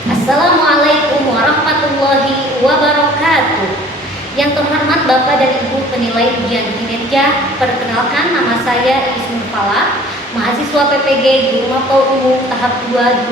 Assalamualaikum warahmatullahi wabarakatuh. Yang terhormat Bapak dan Ibu penilai ujian kinerja, perkenalkan nama saya Ismur Fala, mahasiswa PPG Guru Mapel Umum tahap 2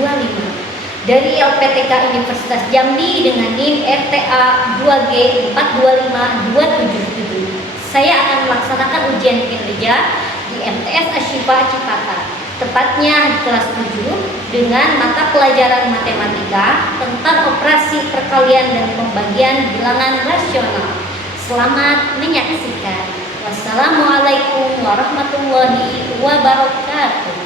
2025 dari LPTK Universitas Jambi dengan NIM RTA 2G 425277. Saya akan melaksanakan ujian kinerja di MTS Ashifa Cipatat, tepatnya di kelas 7 dengan mata pelajaran matematika tentang operasi perkalian dan pembagian bilangan rasional. Selamat menyaksikan. Wassalamualaikum warahmatullahi wabarakatuh.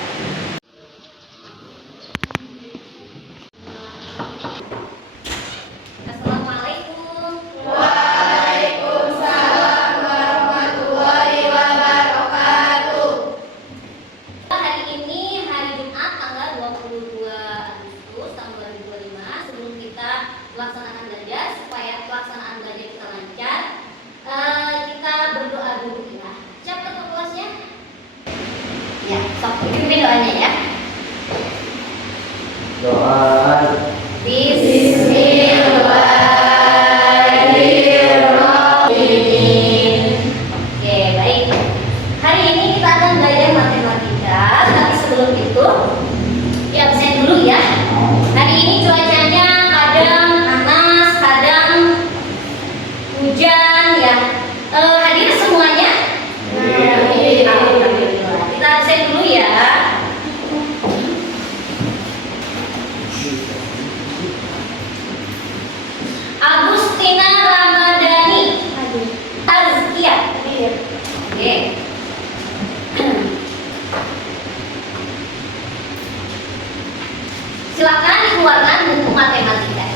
Melaksanakan belajar, supaya pelaksanaan belajar kita lancar, kita berdoa dulu ya. Siap ketua kelasnya? Ya, sok pimpin doanya ya. Doa. Bismillahirrahmanirrahim. Oke, baik. Hari ini kita akan belajar matematika, tapi sebelum itu ya absen dulu ya. Hari ini cuacanya kadang hujan ya. Hadir semuanya? Alhamdulillah. Kita absen dulu ya. Agustina Ramadhani Azkia. Oke. Silakan dikeluarkan buku matematika.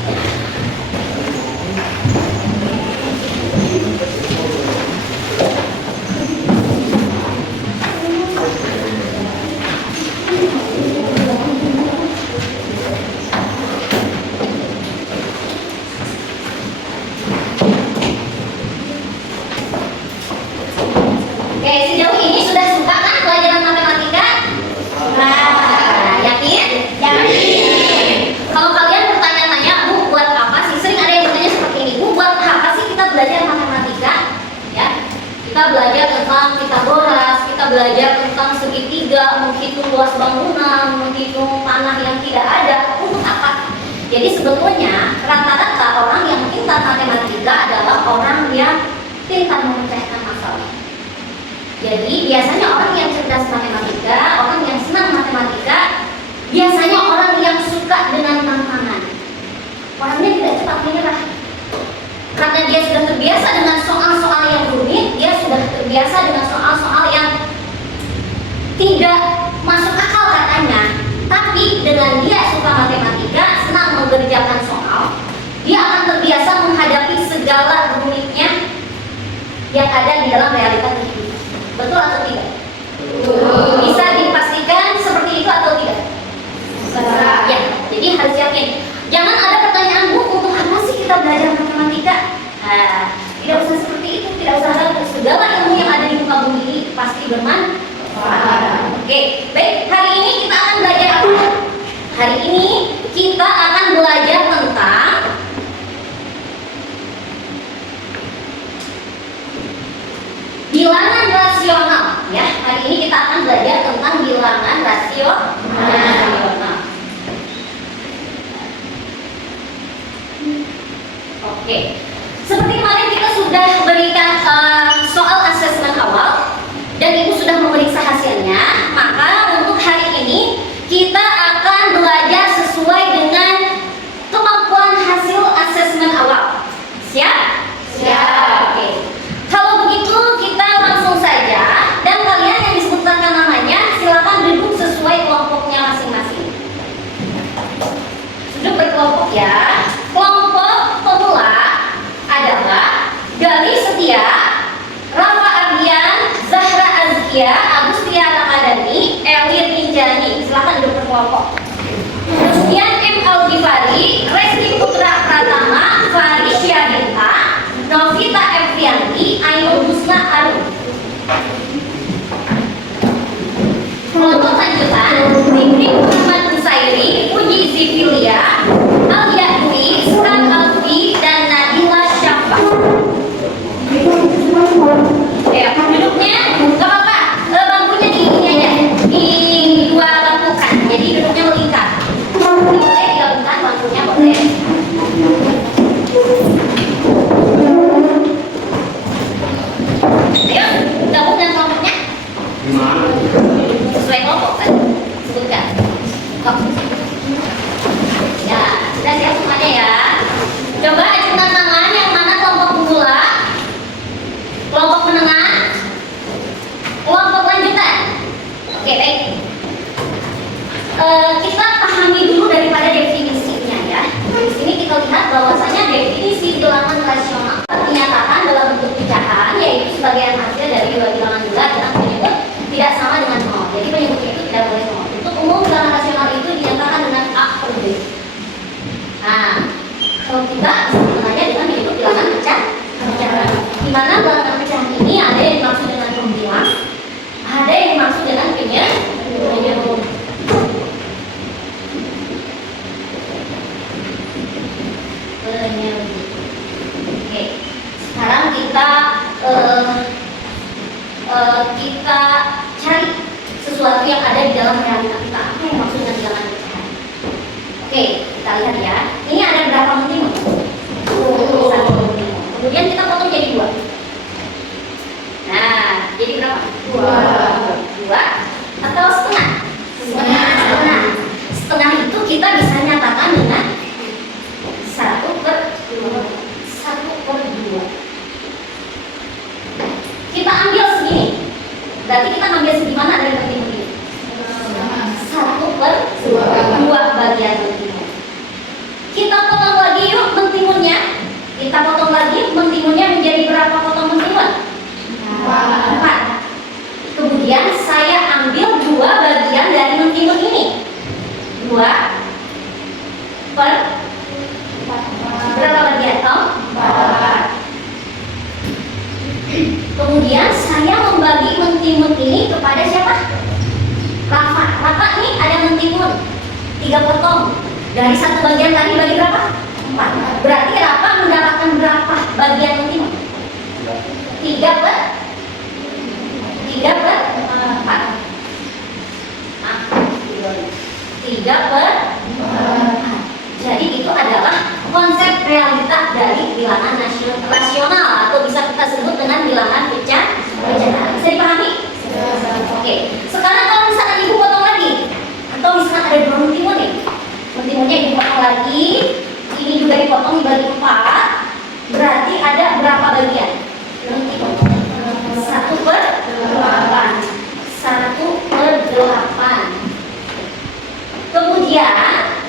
Oke, sejauh ini sudah suka kan pelajaran matematika? Yakin? Yakin. Kalau kalian bertanya-tanya, Bu, buat apa sih? Sering ada yang bertanya seperti ini, Bu, buat apa sih kita belajar matematika? Ya, kita belajar tentang Pitagoras, kita belajar tentang segitiga, menghitung luas bangunan, menghitung tanah yang tidak ada. Untuk apa? Jadi sebetulnya rata-rata orang yang pintar matematika adalah orang yang pintar memecahkan masalah. Jadi biasanya orang yang cerdas matematika, orang yang senang matematika, biasanya orang yang suka dengan tantangan. Orangnya tidak cepat menyerah. Karena dia sudah terbiasa dengan soal-soal yang rumit, dia sudah terbiasa dengan soal-soal yang tidak masuk akal katanya. Tapi dengan dia suka matematika, senang mengerjakan soal, dia akan terbiasa menghadapi segala rumitnya yang ada di dalam realitas hidup. Betul atau tidak? Betul. Bisa dipastikan seperti itu atau tidak? Bisa. Ya, jadi harus yakin. Jangan ada pertanyaan, Bu, untuk apa sih kita belajar matematika? Nah, tidak usah seperti itu, tidak usah ragu. Segala ilmu yang ada di muka bumi ini pasti bermanfaat. Oke, baik. Hari ini kita akan belajar apa? Hari ini kita akan belajar tentang bilangan rasional ya. Hari ini kita akan belajar tentang bilangan rasional. Oke. Seperti kemarin kita sudah berikan soal asesmen awal dan Ibu sudah memeriksa hasilnya, maka untuk hari ini kita akan belajar sesuai dengan kemampuan hasil asesmen awal. Siap? Siap. Oke. Kalau begitu kita langsung saja, dan kalian yang disebutkan namanya silakan duduk sesuai kelompoknya masing-masing. Duduk berkelompok ya. Kelompok pemula adalah Gali Setia, Rafa Ardian, Zahra Azkia, Agustia Ramadhani, Elir Injani. Silakan duduk berkelompok. Kemudian M. Al-Ghifari, Resti Putra Pratama, Farisya Dinta, Novita Efrianti, Ainul Husna Arum. Kelompok lanjutan Fikri Muhammad Nusairi, Puji Zivilia, Al-Yahwi, Ustaz Alfi, dan Nadila Syafa. Ya, duduknya nggak apa-apa. Bangkunya di ini aja, di dua bangku kan. Jadi duduknya melingkar. Boleh digabungkan bangkunya, boleh. Ayo, gabungkan kelompoknya. Sesuai kelompok kan? Sebutkan. Ya, sudah siap semuanya ya. Coba ajukan tangan yang mana kelompok pemula, kelompok menengah, kelompok lanjutan. Oke, baik. Kita pahami dulu daripada definisinya ya. Di sini kita lihat bahwasanya definisi bilangan rasional dinyatakan dalam bentuk pecahan, yaitu sebagian hasil dari dua bilangan bulat dengan penyebut tidak sama dengan 0. Jadi penyebutnya itu tidak boleh 0. Untuk umum bilangan rasional itu dinyatakan dengan A per B. Nah, kalau kita sebenarnya dengan menyebut bilangan pecahan, di mana bilangan pecahan ini ada yang dimaksud dengan pembilang, ada yang dimaksud dengan penyebut. Oke, sekarang kita cari sesuatu yang ada di dalam realita kita. Apa yang maksud dengan bilangan pecahan? Oke, kita lihat ya. Ini ada berapa mentimun? 1 mentimun. Kemudian kita potong jadi 2. Nah, jadi berapa? 2 atau setengah? Setengah. Setengah itu kita bisa nyatakan dengan 1/2. Kita ambil segini. Berarti kita ambil segimana dari mentimun ini? 1/2 bagian mentimun. Kita potong lagi yuk mentimunnya. Kita potong lagi mentimunnya menjadi berapa potong mentimun? 4. Kemudian saya ambil 2 bagian dari mentimun ini. 2 per berapa bagian? 4. Kemudian saya membagi mentimun ini kepada siapa? Rafa. Rafa ini ada mentimun 3 potong. Dari 1 bagian tadi bagi berapa? 4. Berarti Rafa mendapatkan berapa bagian mentimun? 3 per 4. 3 per 4. Jadi itu adalah konsep realita dari bilangan rasional atau bisa kita sebut dengan bilangan pecahan. Bisa dipahami? Oke. Sekarang kalau misalkan ibu potong lagi, atau misalkan ada 2 mentimun nih, mentimunnya dipotong lagi, ini juga dipotong dibagi 4, berarti ada berapa bagian mentimun? 1/8. 1/8. Kemudian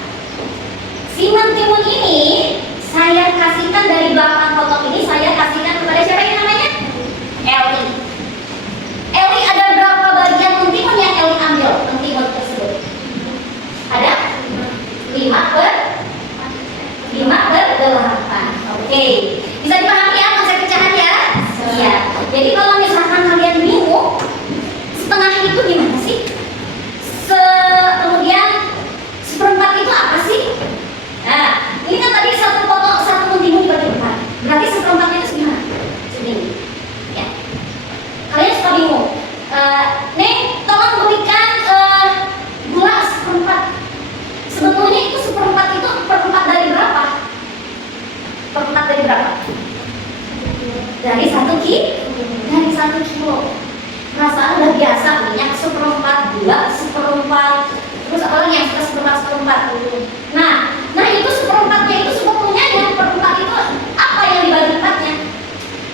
si mentimun ini saya kasihkan dari 8 potong ini, saya kasihkan kepada siapa yang namanya? Eli. Eli ada berapa bagian mentimun yang Eli ambil mentimun tersebut? Ada 5/8. Oke, bisa dipahami ya konsep pecahan ya? Iya. Jadi kalau misalkan kalian bingung setengah itu gimana sih? Kemudian 1/4 itu apa sih? Nah, ini kan tadi 1 mentimun dibagi 4. Berarti 1/4 itu gimana? Segini. Ya. Kalian suka bingung. Neng, tolong berikan gula 1/4. Sebetulnya itu 1/4 itu 1/4 dari berapa? 1/4 dari berapa? Dari 1 kilo. Dari 1 kilo. Perasaan udah biasa minyak 1/4, gula 1/4. Terus apa lagi yang 1/4? Nah itu 1/4-nya itu sebetulnya yang 1/4 itu apa yang dibagi 4-nya?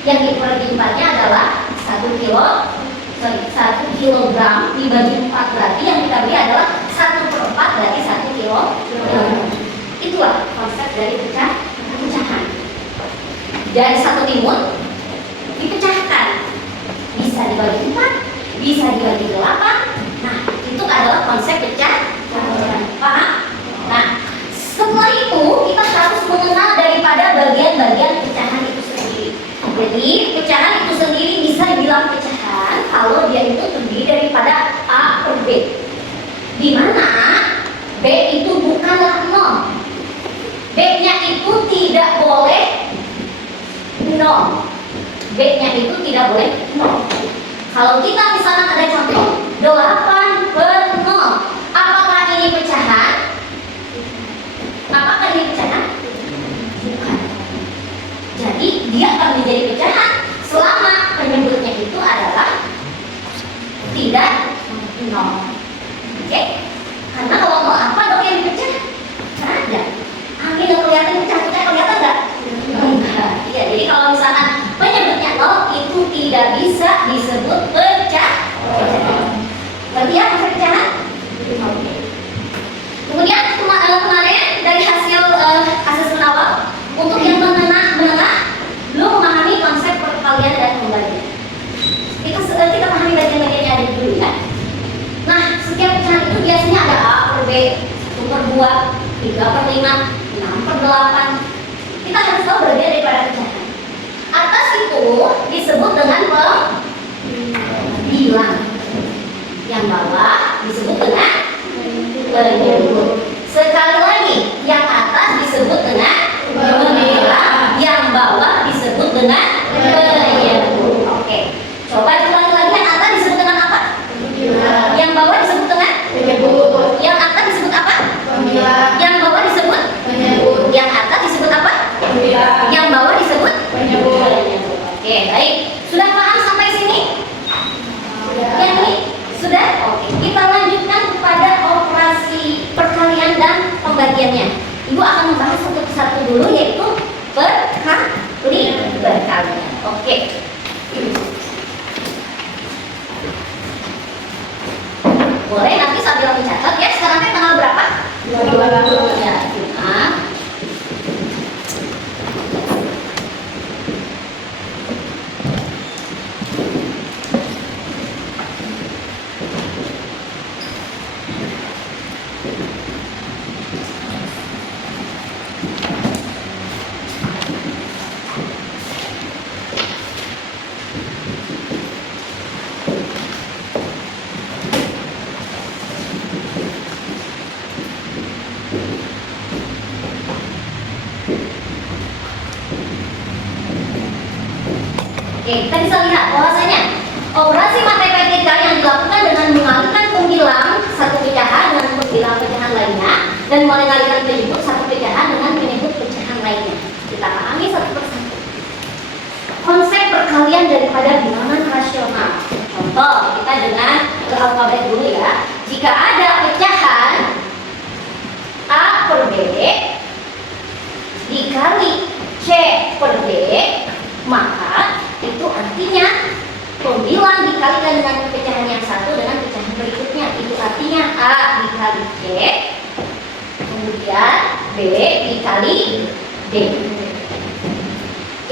Yang dibagi 4-nya adalah 1 kilogram dibagi 4, berarti yang kita beli adalah 1/4 dari 1 kilogram. Itulah konsep dari pecahan. Dari 1 timun dipecahkan, bisa dibagi 4, bisa dibagi 8. Nah, itu adalah konsep pecahan. Paham? Nah, setelah itu kita harus mengenal daripada bagian-bagian pecahan itu sendiri. Jadi pecahan itu sendiri bisa dibilang pecahan kalau dia itu terdiri daripada A per B, di mana B itu bukanlah 0, tidak boleh 0. B-nya itu tidak boleh 0. Kalau kita misalkan ada contoh 8/0, apakah ini pecahan? Apakah ini pecahan? Bukan. Jadi dia akan menjadi pecahan selama penyebutnya itu adalah tidak 0. Oke? Karena kalau mau apa dong yang dipecah? Nggak ada. Angin yang kelihatan pecah-pecah kelihatan nggak? Enggak. Ya, jadi kalau misalkan penyebutnya 0 itu tidak bisa disebut pecah. Berarti ya masa pecahan? Oke. Kemudian kemarin dari hasil asesmen awal untuk yang menengah belum memahami konsep perkalian dan pembagian. Kita pahami bagian-bagiannya ada dulu ya. Nah, setiap pecahan itu biasanya ada A per B, 1/2, 3/5, 6/8. Kita harus tahu bagian daripada pecahan. Atas itu disebut dengan pembilang. Yang bawah disebut dengan penyebut. Sekali lagi, yang atas disebut dengan pembilang, yang bawah disebut dengan penyebut. Oke. Coba diulangi lagi, yang atas disebut dengan apa? Yang bawah disebut dengan penyebut. Yang atas disebut apa? Pembilang. Yang bawah disebut penyebut. Yang atas disebut apa? Pembilang. Yang bawah disebut penyebut. Oke, baik. Sudah paham sampai sini? Yang ini sudah? Oke. Kita lanjutkan kepada operasi perkalian dan pembagiannya. Ibu akan membahas satu persatu dulu, yaitu perkalian. Oke. Boleh nanti sambil mencatat ya. Sekarang tanggal berapa? 22 ya, Jumat. Oke, kita bisa lihat bahwasanya operasi matematika yang dilakukan dengan mengalihkan pembilang satu pecahan dengan pembilang pecahan lainnya dan mengalihkan penyebut satu pecahan dengan penyebut pecahan lainnya. Kita pahami satu persatu. Konsep perkalian daripada bilangan rasional. Contoh, kita dengan alfabet dulu ya. Jika ada pecahan A per B dikali C per D, maka itu artinya pembilang dikalikan dengan pecahan yang satu dengan pecahan berikutnya. Itu artinya A dikali C, kemudian B dikali D.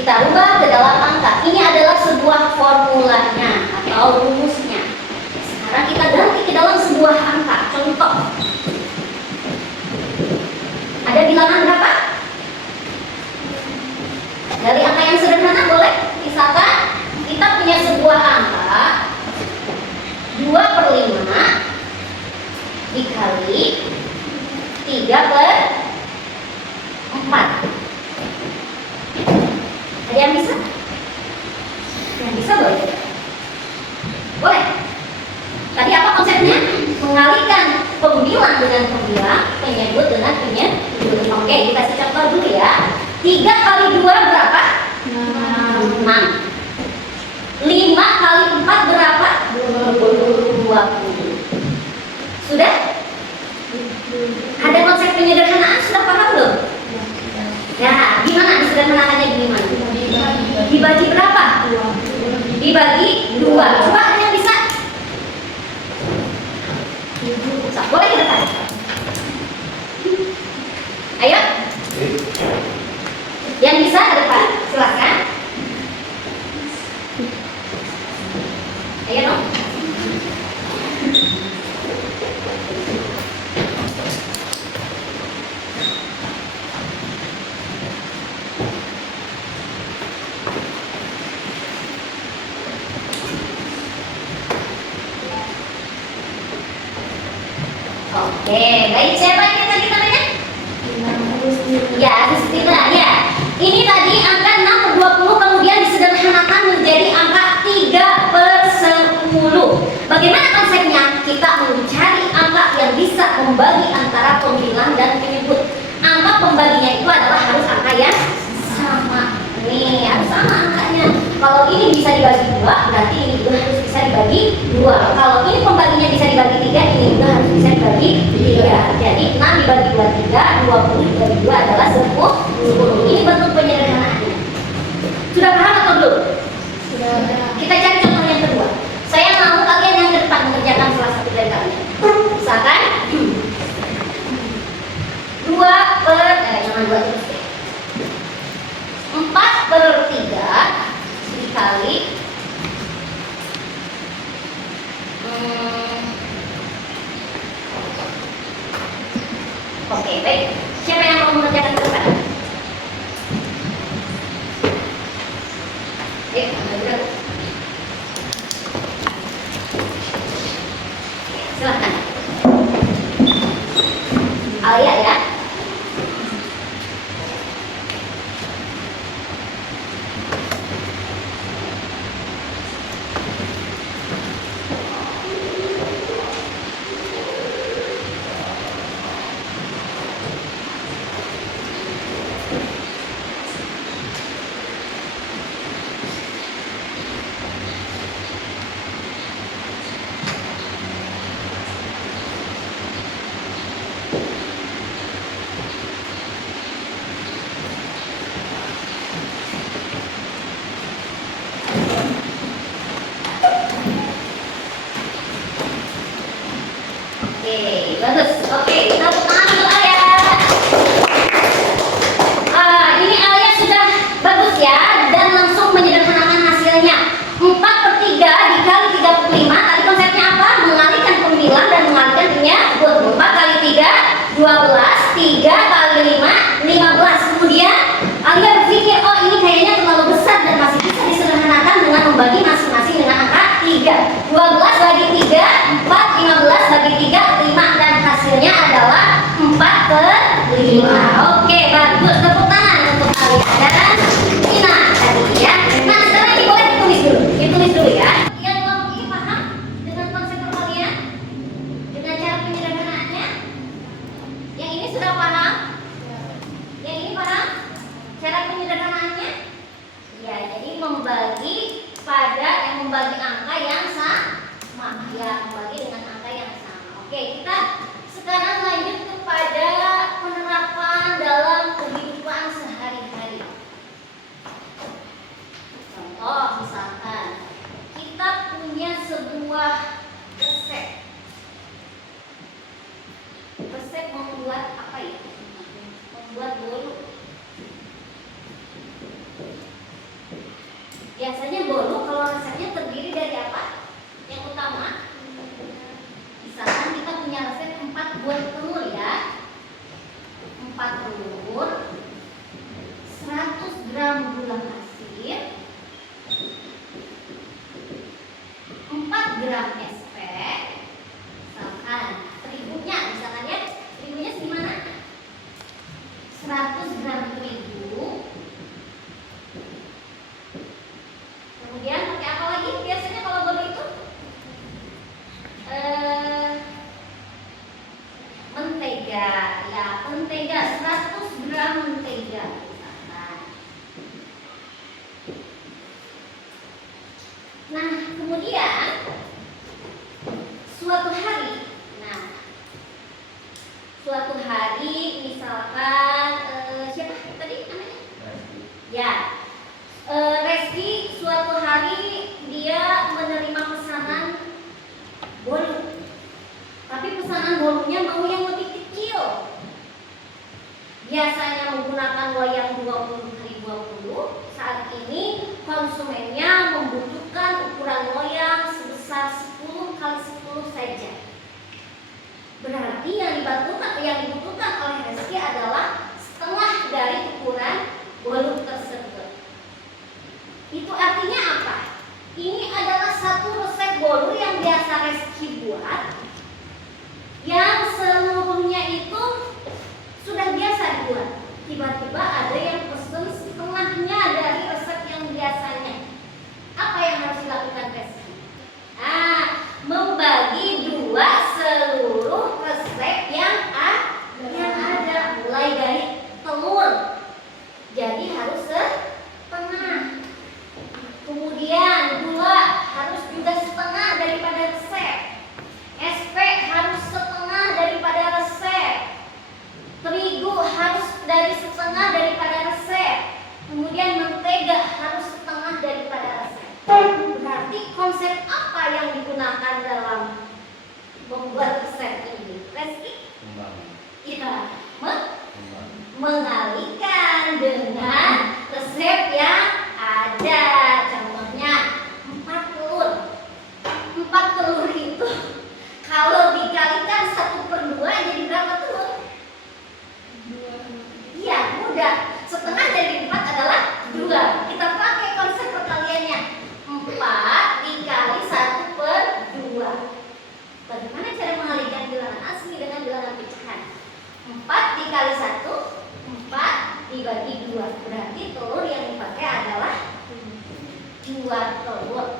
Kita rubah ke dalam angka. Ini adalah sebuah formulanya atau rumusnya. Sekarang kita ganti ke dalam sebuah angka. Contoh, ada bilangan berapa? Dari angka yang sederhana boleh. Misalkan kita punya sebuah angka 2/5 dikali 3/4. Ada yang bisa? Yang bisa boleh? Boleh. Tadi apa konsepnya? Mengalihkan pembilang dengan pembilang, penyebut dengan penyebut. Oke, kita contoh dulu ya. 3 kali 2 berapa? 6. 5 kali 4 berapa? 20. Sudah? Ada konsep penyederhanaan, sudah paham belum? Ya, gimana disederhanakannya gimana? Dibagi berapa? Dibagi 2. Coba ada yang bisa? Boleh ke depan? Ayo. Yang bisa ke depan, silakan. Ayo dong. Oke, baik. Siapa yang tadi namanya? Ya, Agustina. Ya. ini bisa dibagi dua, berarti ini juga harus bisa dibagi dua. Kalau ini pembaginya bisa dibagi tiga, ini juga harus bisa dibagi tiga. Jadi 6 dibagi 23, 20 dibagi 2 adalah 10. Ini bentuk penyederhanaannya. Sudah paham atau belum? Sudah. Kita cari contoh yang kedua. Saya mau kalian yang ke depan mengerjakan salah satu dari kalian. Misalkan 4/3 dikali oke, baik. Siapa yang mau mengerjakan ke depan? Silahkan. Alia ya. Oke, bagus. Oke, tepuk tangan untuk Alia. Ini Alia sudah bagus ya, dan langsung menyederhanakan hasilnya. 4/3 dikali 35. Tadi konsepnya apa? Mengalihkan pembilang dan mengalihkan timnya. 4 kali 3, 12. 3 kali 5, 15. Kemudian Alia berpikir, oh ini kayaknya terlalu besar dan masih bisa disederhanakan dengan membagi masing-masing dengan angka 3. 12 bagi 3, 4, 15 bagi 3, 5, dan hasilnya adalah 4/5. Oke, bagus. Tepuk tangan untuk Alia dan Ina tadi ya. Nah, sekarang ini boleh ditulis dulu. Ditulis dulu ya. Yang kelompok ini paham dengan konsep perkalian? Dengan cara penyederhanaannya? Yang ini sudah paham? Yang ini paham? Cara penyederhanaannya? Ya, jadi membagi angka yang sama. Ya, membagi dengan angka yang sama. Oke, kita sekarang lanjut kepada penerapan dalam kehidupan sehari-hari. Contoh, misalkan kita punya sebuah resep. Resep membuat apa ya? Membuat bolu. Biasanya bolu kalau resepnya terdiri dari apa? Yang utama, misalkan kita punya resep 4 buah telur ya. 4 telur, 100 gram gula pasir, 4 gram SP. Misalkan terigunya, misalkan ya, terigunya segimana? 100 gram terigu. Kemudian pakai apa lagi? Biasanya kalau bolu itu mentega. Ya, mentega 100 gram mentega. Nah, kemudian suatu hari, misalkan siapa tadi namanya? Ya. Reski suatu hari dia menerima pesanan bolu, tapi pesanan bolunya mau yang lebih kecil. Biasanya menggunakan loyang 20x20. Saat ini konsumennya membutuhkan ukuran loyang sebesar 10x10 saja. Berarti yang dibutuhkan oleh Reski adalah setengah dari ukuran bolu tersebut. Itu artinya apa? Ini adalah satu resep bolu yang biasa Reski buat, yang seluruhnya itu sudah biasa dibuat. Tiba-tiba ada yang pesen setengahnya dari resep yang biasanya. Apa yang harus dilakukan Reski? Membagi 2 seluruh resep yang ada, mulai dari digunakan dalam membuat resep ini? Reski? Ya, mengalihkan dengan resep yang ada. Contohnya 4 telur itu kalau dikalikan 1/2 jadi berapa telur? Iya, mudah. Setengah dari 4 adalah 2. Kita pakai konsep perkaliannya. 4 dikali 1/2. Bagaimana cara mengalihkan bilangan asli dengan bilangan pecahan? 4 dikali 1, 4 dibagi 2. Berarti telur yang dipakai adalah 2 telur.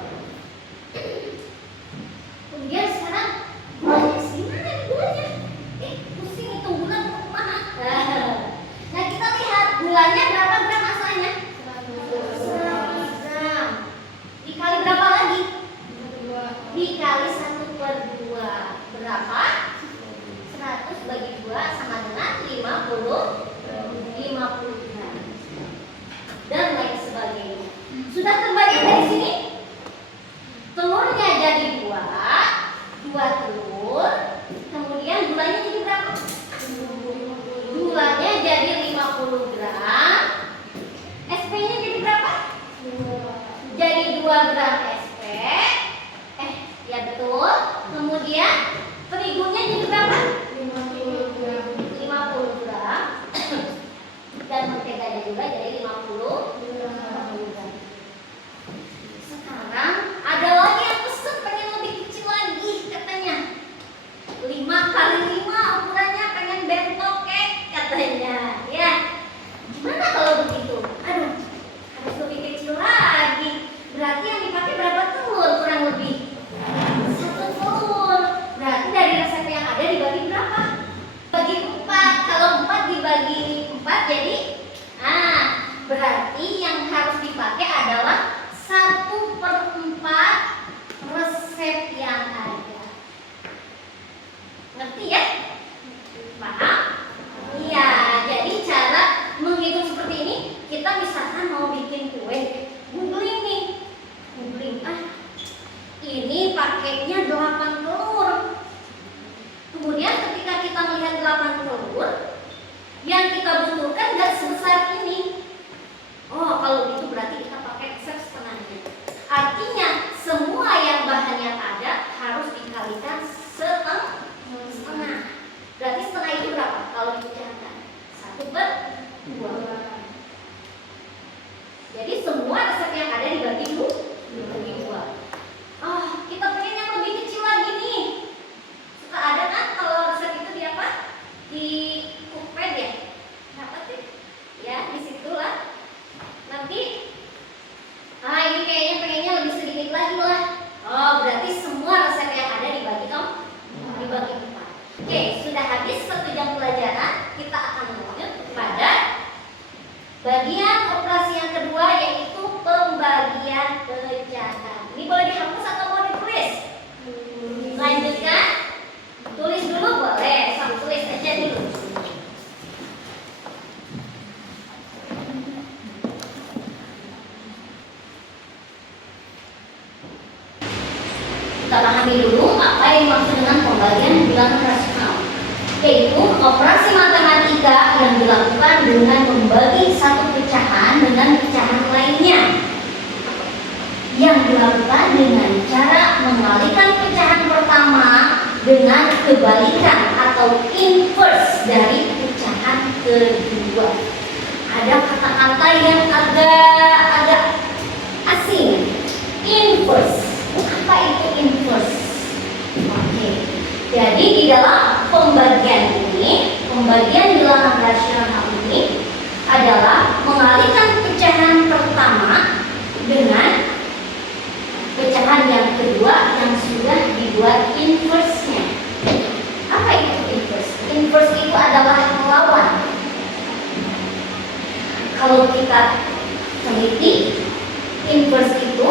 Kemudian sekarang gimana nih gulanya? Pusing hitung gula kemana? Nah, kita lihat gulanya berapa gram asalnya? 100 gram. Dikali berapa lagi? Dikali 1/2. Berapa? 100 bagi 2 sama dengan 50 gram. Dan lain sebagainya. Sudah terbayang dari sini? Telurnya jadi 2 telur. Kemudian gulanya jadi berapa? Gulanya jadi 50 gram. SP-nya jadi berapa? Jadi 2 gram SP. Ya betul. Kemudian terigunya jadi berapa? 50 gram. Dan menteganya juga jadi 50 gram. Sekarang ada lagi yang pesen pengen lebih kecil lagi katanya. 5 kali 5 ukurannya, pengen bentok kek katanya. Ya, gimana kalau begitu? Aduh, harus lebih kecil lagi. Berarti yang dipakai berapa telur kurang lebih? 1 telur. Berarti dari resep yang ada dibagi berapa? Bagi 4. Kalau 4 dibagi 4 jadi berarti yang harus dipakai adalah 1/4 resep yang ada. Ngerti ya? Paham? Iya, jadi cara menghitung seperti ini, kita misalkan mau bikin kue, googling nih. Googling, ini pakainya 8 telur. Kemudian ketika kita melihat 8 telur, yang kita butuhkan nggak sebesar ini. Oh, kalau gitu berarti kita pakai resep setengahnya. Artinya semua yang bahannya ada harus dikalikan setengah. Berarti setengah itu berapa? Kalau dipecahkan 1/2. Jadi semua resep yang ada dibagi 2. Kita pengen yang lebih kecil lagi nih. Suka ada kan kalau resep itu di apa? Di Cookpad ya? Kenapa sih? Ya, disitulah. Nanti ini kayaknya pengennya lebih sedikit lagi lah. Berarti semua resep yang ada dibagi 4. Oke, sudah habis 1 jam pelajaran. Kita akan lanjut pada bagian operasi yang kedua, yaitu pembagian pecahan. Ini boleh dihapus atau mau ditulis? Lanjutkan. Tulis dulu boleh, sambil tulis aja dulu. Kita pahami dulu apa yang dimaksud dengan pembagian bilangan rasional, yaitu operasi matematika yang dilakukan dengan membagi satu pecahan dengan pecahan lainnya, yang dilakukan dengan cara mengalihkan pecahan pertama dengan kebalikan atau inverse dari pecahan kedua. Ada kata-kata yang agak asing. Inverse. Apa itu inverse? Oke. Jadi di dalam pembagian ini, pembagian bilangan rasional ini adalah mengalihkan pecahan pertama dengan pecahan yang kedua yang sudah dibuat inverse-nya. Apa itu inverse? Inverse itu adalah melawan. Kalau kita teliti, inverse itu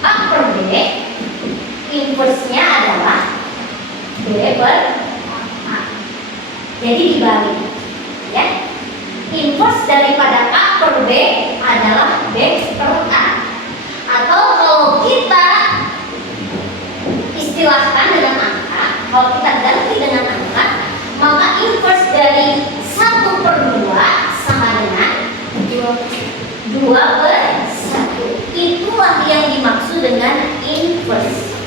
A per B, inverse-nya adalah B per A. Jadi dibalik, ya. Inverse daripada A per B adalah B per A. Atau kalau kita kalau kita ganti dengan angka, maka inverse dari 1/2 sama dengan 2/1. Itulah yang dimaksud dengan inverse.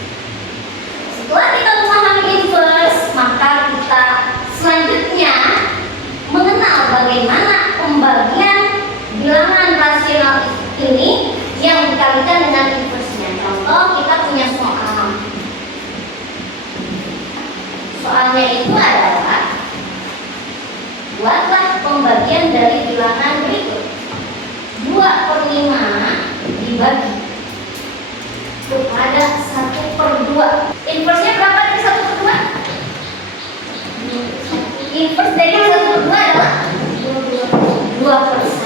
Setelah kita memahami inverse, maka kita selanjutnya mengenal bagaimana pembagian bilangan rasional ini yang dikalikan dengan inverse-nya. Contoh, kita punya soal. Soalnya itu adalah buatlah pembagian dari bilangan berikut. 2/5 dibagi kepada 1/2. Inverse-nya berapa dari 1/2? Inverse dari 1/2 adalah 2/1.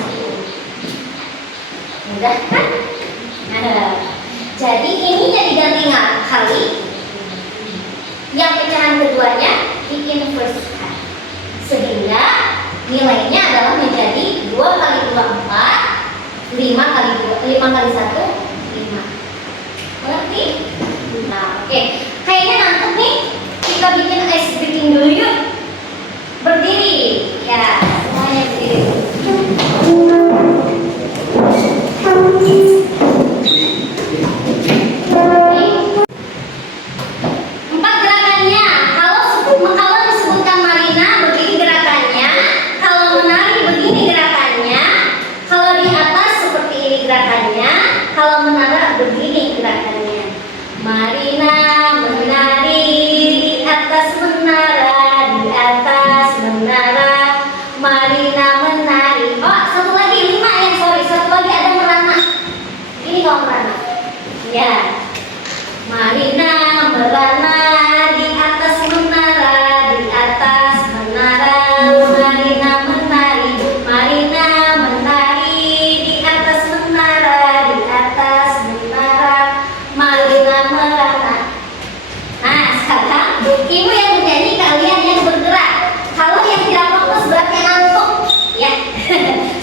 Mudah kan? Nah, jadi ininya diganti kali, yang pecahan keduanya diinversekan, sehingga nilainya adalah menjadi 2 kali 2 4, 5 kali 1 5. Mengerti? Nah, oke. Kayaknya ngantuk nih. Kita bikin ice breaking dulu yuk. Berdiri. Ya, semuanya berdiri. Empat gerakannya. Kalau disebutkan Marina, begini gerakannya. Kalau menari, begini gerakannya. Kalau di atas seperti ini gerakannya. Kalau menara, begini gerakannya. Marina menari di atas menara, di atas menara. Marina menari. Oh, satu lagi 5 ya, sorry. Satu lagi ada merana. Ini kalau merana. Ya. Marina merana di atas menara, di atas menara. Marina menari, Marina menari di atas menara, di atas menara. Marina merana. Nah, sekarang ibu yang menyanyi, kalian yang bergerak. Kalau yang tidak fokus berarti ngantuk, ya.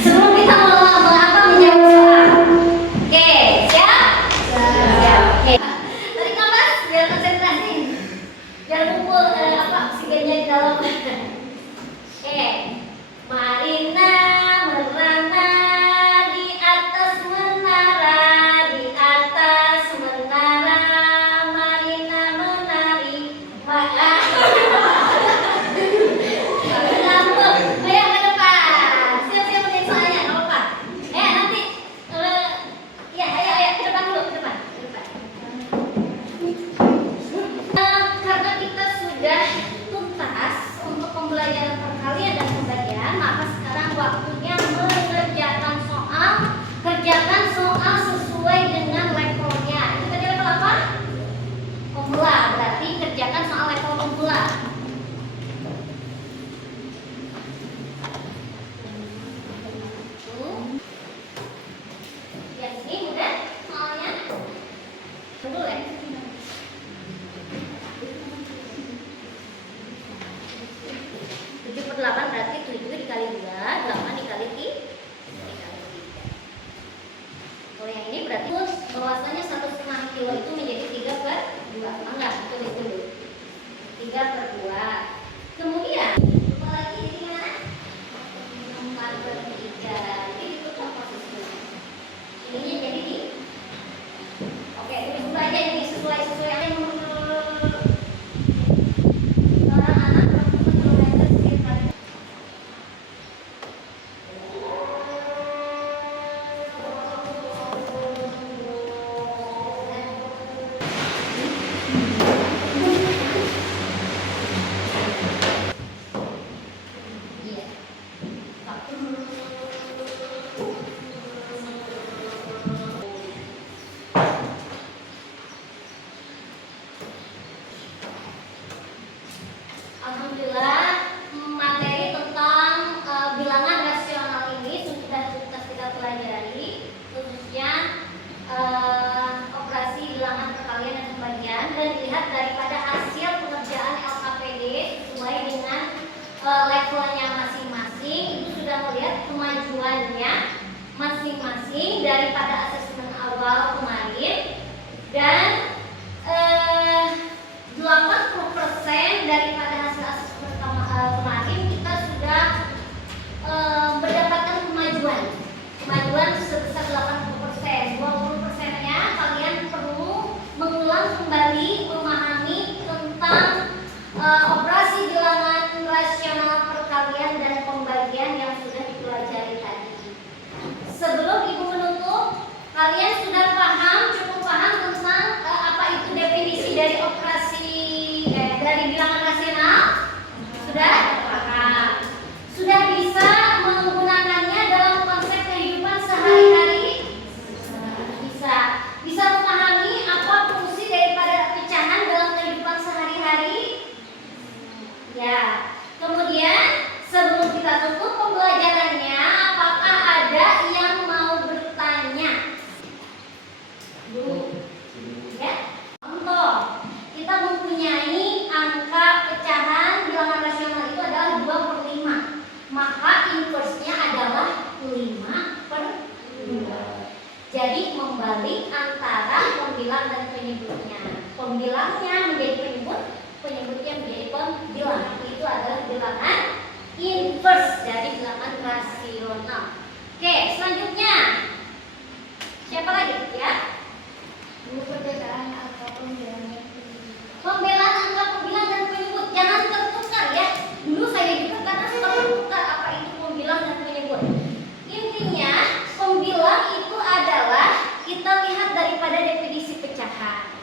Sebelum kita menjawab soal. Oke, siap? Siap. Oke. Tarik nafas biar konsentrasi. Biar kumpul oksigennya di dalam. Oke. Marina merana di atas menara, di atas menara. Marina menari. Ngantuk. Ayo ke depan. Siap-siap menjadi soalnya, nggak apa-apa. Nanti ya, ayo ke depan dulu, ke depan. Karena kita sudah tuntas untuk pembelajaran perkalian dan pembagian, maka sekarang waktunya mengerjakan soal. Kerjakan soal sesuai dengan levelnya. Itu tadi level apa? Pemula. Berarti kerjakan soal level pemula. Yang ini mudah soalnya. Betul ya? 7/8 berarti 7 dikali 2, 8 dikali 3. Kalau yang ini berarti bahwasanya 1,5 kilo itu menjadi 3/2. Enggak, itu dulu. 3/2. Kemudian lupa lagi di mana? 4/3. Jadi ditukar posisinya. Ininya jadi di. Oke, tulis dulu aja ini sesuai yang seorang anak berkilometer sekitar. Iya. Alhamdulillah, materi tentang bilangan rasional ini sudah kita pelajari, khususnya operasi bilangan perkalian dan pembagian, dan dilihat daripada hasil pengerjaan LKPD sesuai dengan levelnya masing-masing. Itu sudah melihat kemajuannya masing-masing daripada asesmen awal kemarin, dan 80% daripada hasil asesmen kemarin kita sudah mendapatkan kemajuan sebesar 80%. 20%-nya kalian perlu mengulang kembali memahami tentang operasi bilangan rasional perkalian dan pembagian yang sudah dipelajari tadi. Sebelum Ibu menutup, kalian sudah cukup paham tentang apa itu definisi dari operasi dari bilangan rasional? Sudah paham? Sudah bisa menggunakannya dalam konsep kehidupan sehari-hari? Bisa memahami apa fungsi daripada pecahan dalam kehidupan sehari-hari? Ya. Kemudian sebelum kita tutup pembelajarannya, apakah ada yang mau bertanya? Ya. Contoh, kita mempunyai angka pecahan bilangan rasional itu adalah 2/5. Maka inverse-nya adalah 5/2. Jadi membalik antara pembilang dan penyebutnya. Pembilangnya menjadi penyebut, penyebutnya menjadi pembilang. Itu adalah bilangan inverse dari bilangan rasional. Oke, selanjutnya siapa lagi ya? Perbedaan angka pembilang dan Pembelaan angka pembilang dan penyebut jangan tertukar ya. Dulu saya juga karena suka tertukar apa itu pembilang dan penyebut. Intinya pembilang itu adalah kita lihat daripada definisi pecahan.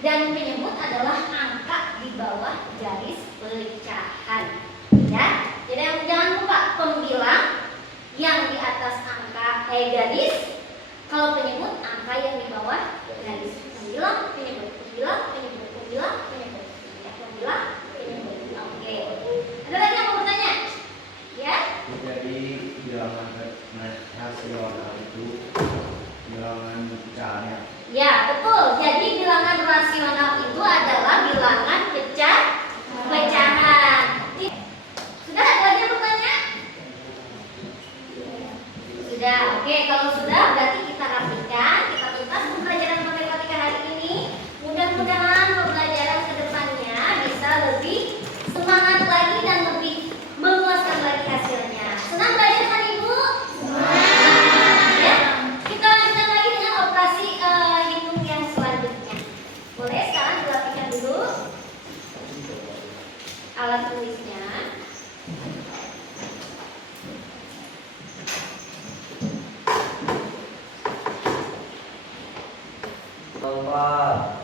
Dan penyebut adalah angka di bawah garis pecahan. Ya. Jadi jangan lupa pembilang yang di atas angka garis. Kalau penyebut angka yang di bawah garis. Pembilang, penyebut, pembilang, penyebut, pembilang, penyebut, ya, pembilang, penyebut. Oke. Ada lagi yang mau bertanya? Ya? Jadi bilangan rasional itu bilangan pecahannya. Ya, betul. Jadi bilangan rasional itu adalah bilangan pecahan. Sudah ada lagi yang bertanya? Sudah. Oke, kalau sudah berarti kita rapikan, kita tuntas pembelajaran matematika hari ini. Mudah-mudahan pembelajaran kedepannya bisa lebih semangat lagi dan lebih memuaskan lagi hasilnya. Senang belajar kan Ibu? Ya. Kita lanjutkan lagi dengan operasi hitung yang selanjutnya. Boleh sekarang dilakukan dulu alat tulisnya. Nomor